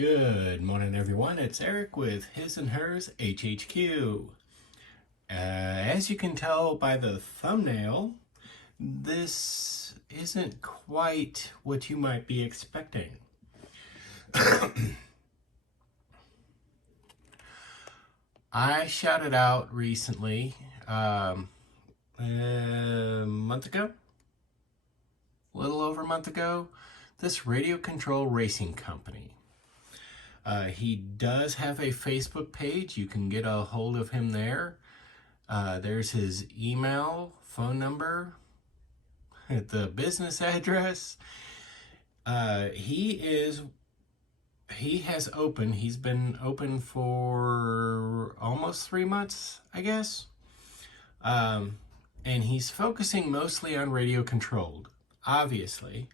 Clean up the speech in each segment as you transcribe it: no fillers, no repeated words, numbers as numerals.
Good morning, everyone. It's Eric with His&Hers HHQ. As you can tell by the thumbnail, this isn't quite what you might be expecting. I shouted out recently, a month ago, a little over a month ago, this radio control racing company. He does have a Facebook page. You can get a hold of him there. There's his email, phone number, the business address. He's been open for almost 3 months, I guess. And he's focusing mostly on radio controlled, obviously.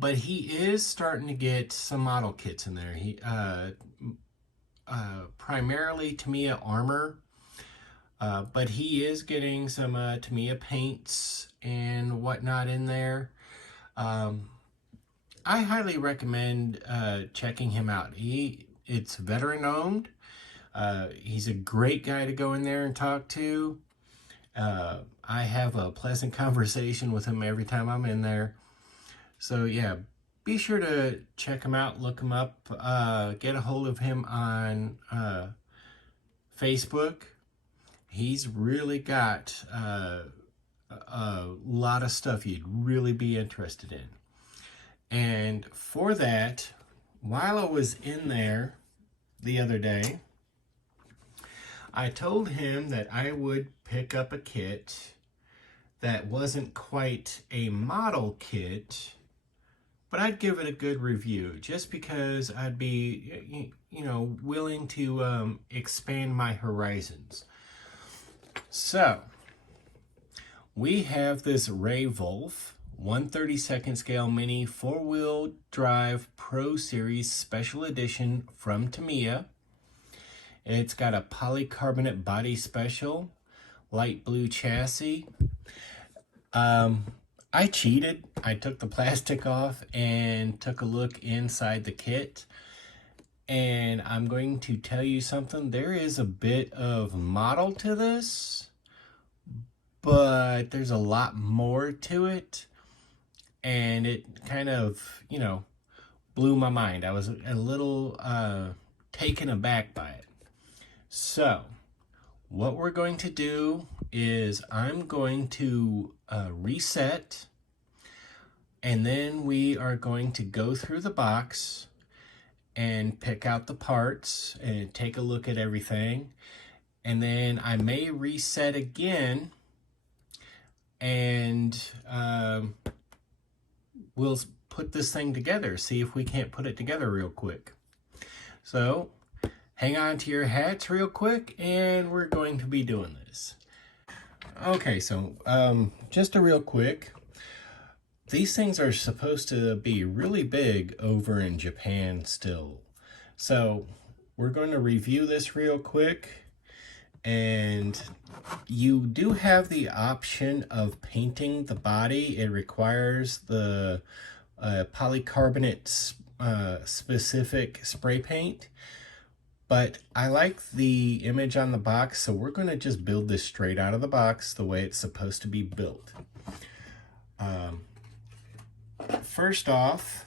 But he is starting to get some model kits in there. He primarily Tamiya armor, but he is getting some Tamiya paints and whatnot in there. I highly recommend checking him out. It's veteran owned. He's a great guy to go in there and talk to. I have a pleasant conversation with him every time I'm in there. So yeah, be sure to check him out, look him up, get a hold of him on Facebook. He's really got a lot of stuff you'd really be interested in. And for that, while I was in there the other day, I told him that I would pick up a kit that wasn't quite a model kit, but I'd give it a good review just because I'd be, willing to expand my horizons. So, we have this Rayvolf 1/32 scale mini 4-wheel drive Pro Series Special Edition from Tamiya. It's got a polycarbonate body special, light blue chassis. I cheated. I took the plastic off and took a look inside the kit. And I'm going to tell you something. There is a bit of model to this, but there's a lot more to it. And it kind of, blew my mind. I was a little taken aback by it. So, what we're going to do is I'm going to reset, and then we are going to go through the box and pick out the parts and take a look at everything. And then I may reset again, and we'll put this thing together, see if we can't put it together real quick. So hang on to your hats real quick, and we're going to be doing this. Okay, so just a real quick, these things are supposed to be really big over in Japan still. So we're going to review this real quick, and you do have the option of painting the body. It requires the polycarbonate specific spray paint. But I like the image on the box, so we're going to just build this straight out of the box the way it's supposed to be built. First off,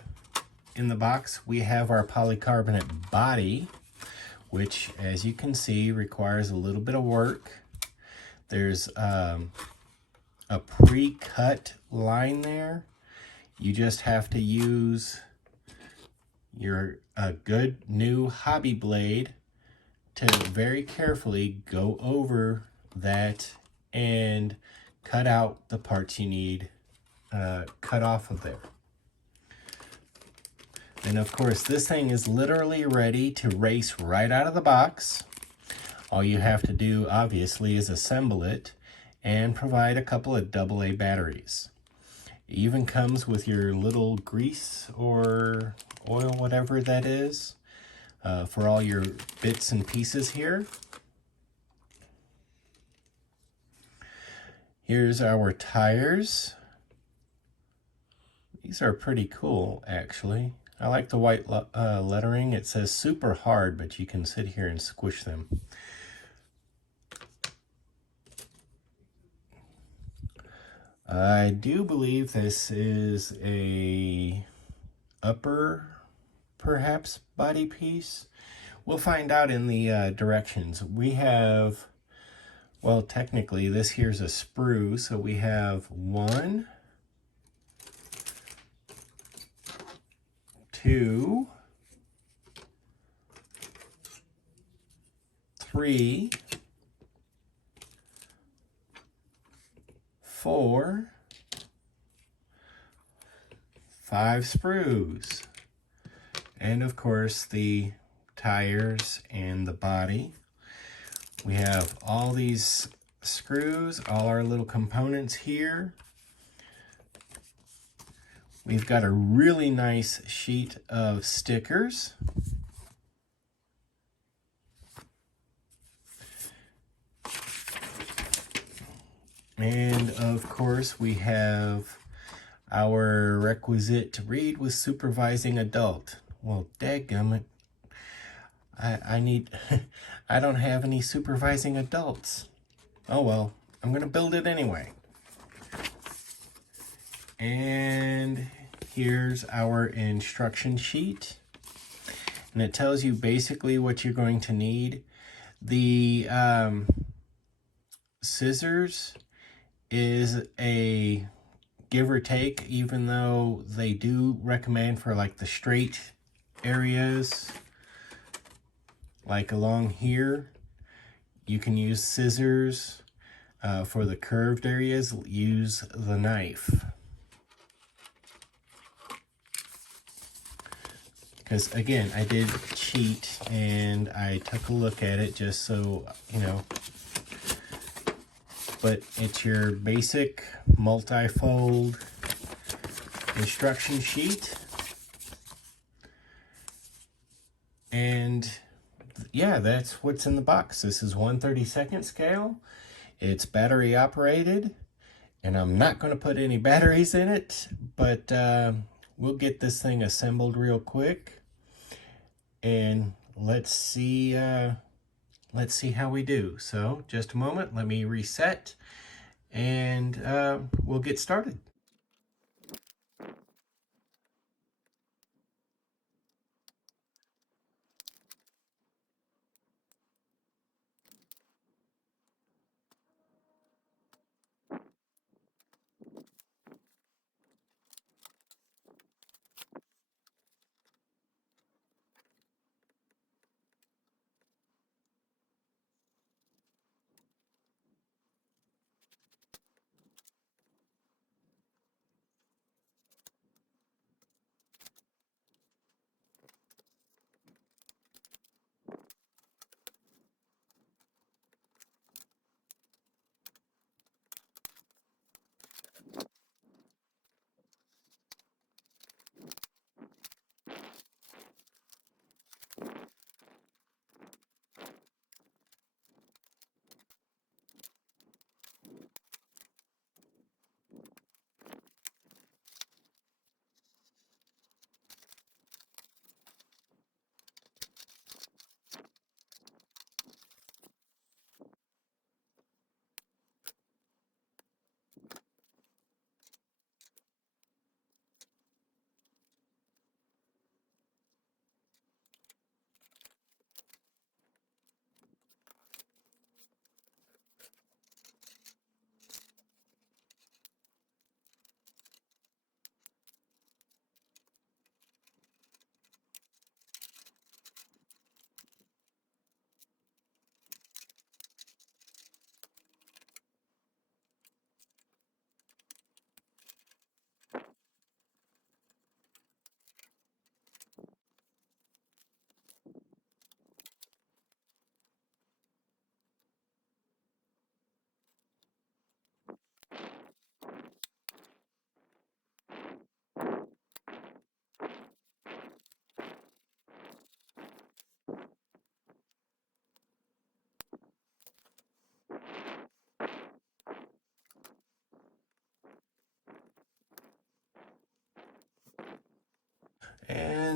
in the box, we have our polycarbonate body, which, as you can see, requires a little bit of work. There's a pre-cut line there. You just have to use a good new hobby blade to very carefully go over that and cut out the parts you need cut off of there. And of course, this thing is literally ready to race right out of the box. All you have to do, obviously, is assemble it and provide a couple of AA batteries. It even comes with your little grease or oil, whatever that is, for all your bits and pieces here. Here's our tires. These are pretty cool, actually. I like the white lettering. It says super hard, but you can sit here and squish them. I do believe this is a upper, perhaps, body piece. We'll find out in the directions. We have, well, technically this here's a sprue, so we have 1, 2, 3, 4, 5 sprues. And of course the tires and the body. We have all these screws, all our little components here. We've got a really nice sheet of stickers. And of course we have our requisite read with supervising adult. Well, dadgummit, I need, I don't have any supervising adults. Oh well, I'm gonna build it anyway. And here's our instruction sheet. And it tells you basically what you're going to need. The scissors is a give or take, even though they do recommend for like the straight areas, like along here, you can use scissors. For the curved areas, use the knife. Because again, I did cheat and I took a look at it just so, you know, but it's your basic multi-fold instruction sheet. And yeah, that's what's in the box. This is 1/32 scale. It's battery operated, and I'm not going to put any batteries in it, but we'll get this thing assembled real quick, and let's see how we do. So just a moment, let me reset, and we'll get started.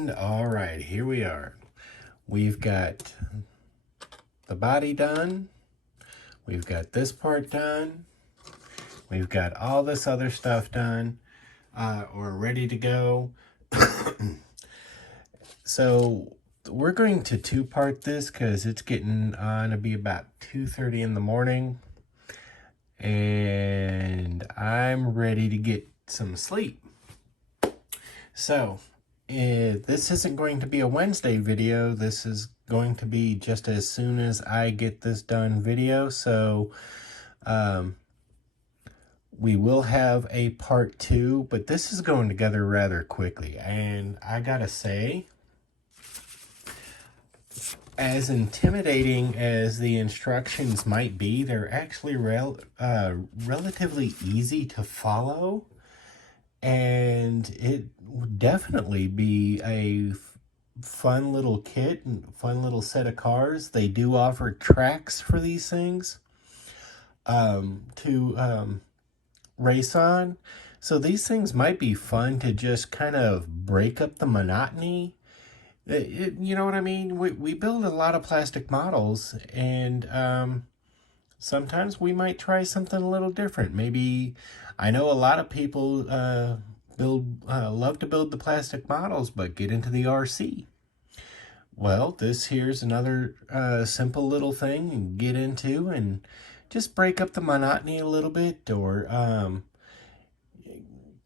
And all right, here we are. We've got the body done. We've got this part done. We've got all this other stuff done. We're ready to go. So we're going to two-part this because it's getting on to be about 2:30 in the morning. And I'm ready to get some sleep. So this isn't going to be a Wednesday video. This is going to be just as soon as I get this done video. So we will have a part 2, but this is going together rather quickly. And I gotta say, as intimidating as the instructions might be, they're actually relatively easy to follow. And it would definitely be a fun little kit and fun little set of cars. They do offer tracks for these things to race on. So these things might be fun to just kind of break up the monotony. You know what I mean? We build a lot of plastic models, and sometimes we might try something a little different. Maybe, I know a lot of people love to build the plastic models, but get into the RC. Well, this here's another simple little thing you can get into and just break up the monotony a little bit, or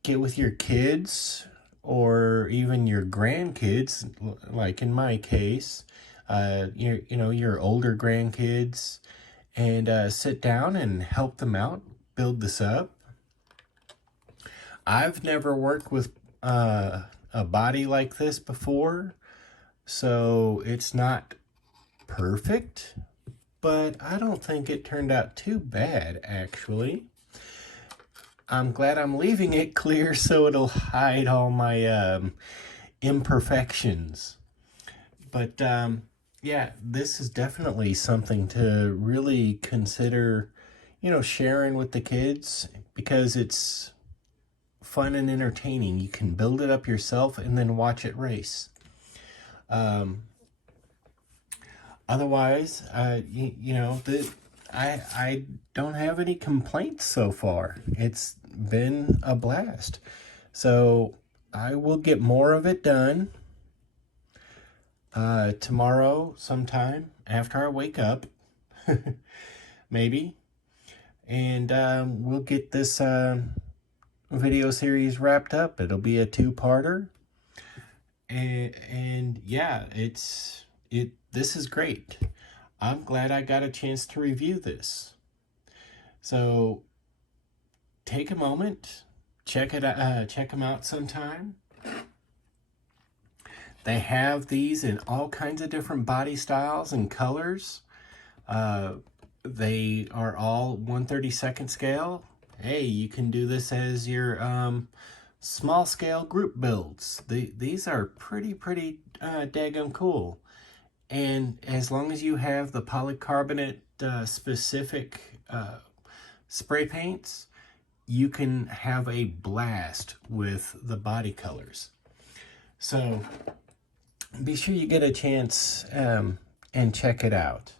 get with your kids or even your grandkids, like in my case, your older grandkids, and sit down and help them out, build this up. I've never worked with a body like this before, so it's not perfect, but I don't think it turned out too bad, actually. I'm glad I'm leaving it clear so it'll hide all my imperfections. But yeah, this is definitely something to really consider, sharing with the kids, because it's fun and entertaining. You can build it up yourself and then watch it race. Otherwise, I don't have any complaints so far. It's been a blast. So I will get more of it done tomorrow sometime after I wake up, maybe. And we'll get this video series wrapped up. It'll be a 2-parter. And yeah, this is great. I'm glad I got a chance to review this. So take a moment, check them out sometime. They have these in all kinds of different body styles and colors. They are all 1/32 scale. Hey, you can do this as your small scale group builds. These are pretty daggum cool. And as long as you have the polycarbonate specific spray paints, you can have a blast with the body colors. So be sure you get a chance and check it out.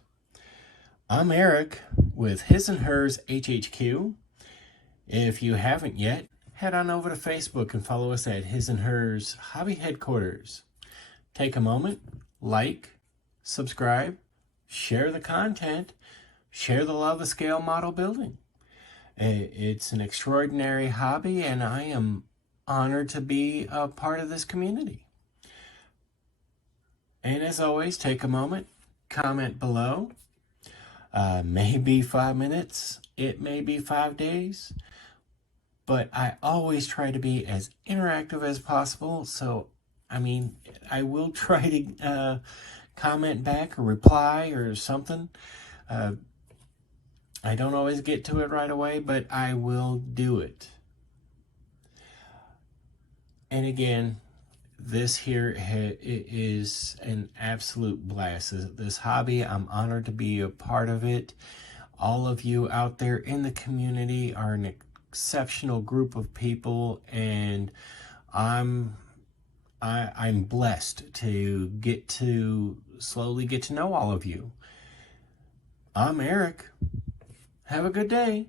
I'm Eric with His&Hers HHQ. If you haven't yet, head on over to Facebook and follow us at His&Hers Hobby Headquarters. Take a moment, like, subscribe, share the content, share the love of scale model building. It's an extraordinary hobby, and I am honored to be a part of this community. And as always, take a moment, comment below. Maybe 5 minutes, it may be 5 days, but I always try to be as interactive as possible. So, I will try to comment back or reply or something. I don't always get to it right away, but I will do it. And again, this here is an absolute blast. This hobby, I'm honored to be a part of it. All of you out there in the community are an exceptional group of people, and I'm I'm blessed to slowly get to know all of you. I'm Eric. Have a good day.